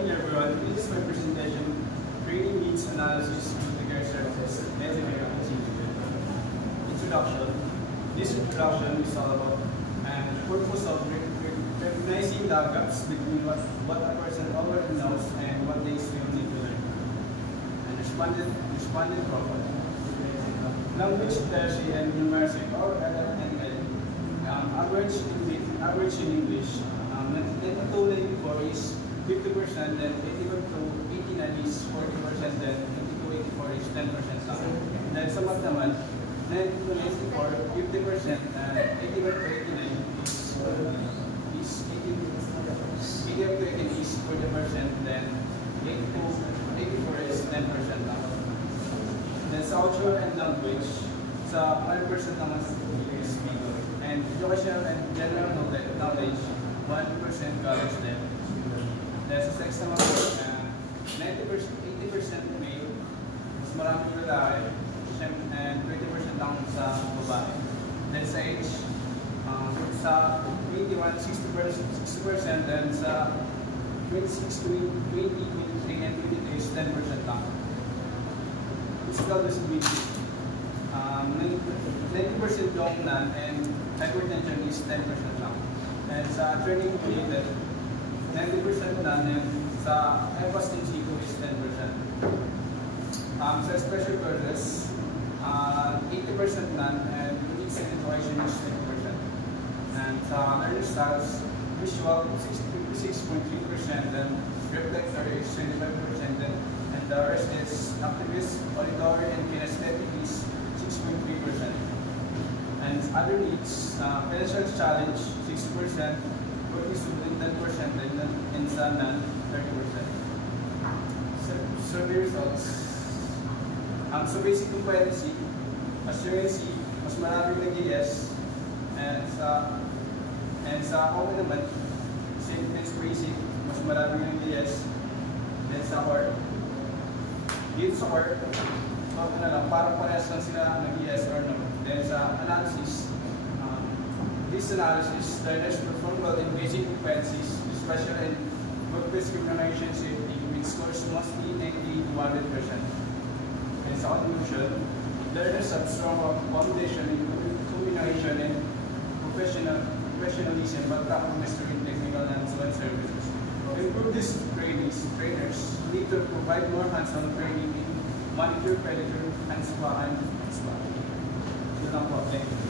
morning everyone. This is my presentation, Training Needs Analysis with the Care Services. Introduction. This introduction is all about the purpose of recognizing the gaps between what a person already knows and what they still need to learn. And respondent profile. Language literacy and numeracy or average in English. Natutunan for is 50%, then 81 to 89 is 40%, then 80 to 84 is 10% lang. Then sa math naman, 90 to 94, 50%, and 81 to 89 is 80 to 80 is 40%, then 80 to 84 is 10% lang. Then sa culture and language, sa 100% naman is speaker. And educational and general knowledge, 1% college level. Then sa sex naman, 80% male, mas maraming lalaki, and 20% lang sa babae. Then sa age, sa 21, 60%, then sa 26, 20, 23, and 22 is 10% lang. Physical disability, 90% dominant and hypertension is 10% lang. And sa training related, 90% na, and sa EPAS and CICO is 10%. Sa special courses, 80% na, and unique situation is 20%. And sa learning styles, visual 56.3%, then reflector is 25%, and the rest is activist, auditory, and kinesthetic is 6.3%. And other needs, financial challenge 60%, working student 10%, and sa non 30%. Survey results. So basic competency, assurancy, mas maraming nag-yes, and sa common naman, sentence basic, mas maraming nag-yes, then sa core. Dito sa core, parang parehas lang sila nag-yes or no. Then sa analysis, this analysis, learners perform well in basic competencies, especially in workplace discrimination safety, with scores mostly 90 to 100%. And sa conclusion, learners have strong foundation in communication and professionalism, but lack of mastery in technical and services. To improve these trainers need to provide more hands-on training in monitor, predator, and spa. Yun lang po. Thank you.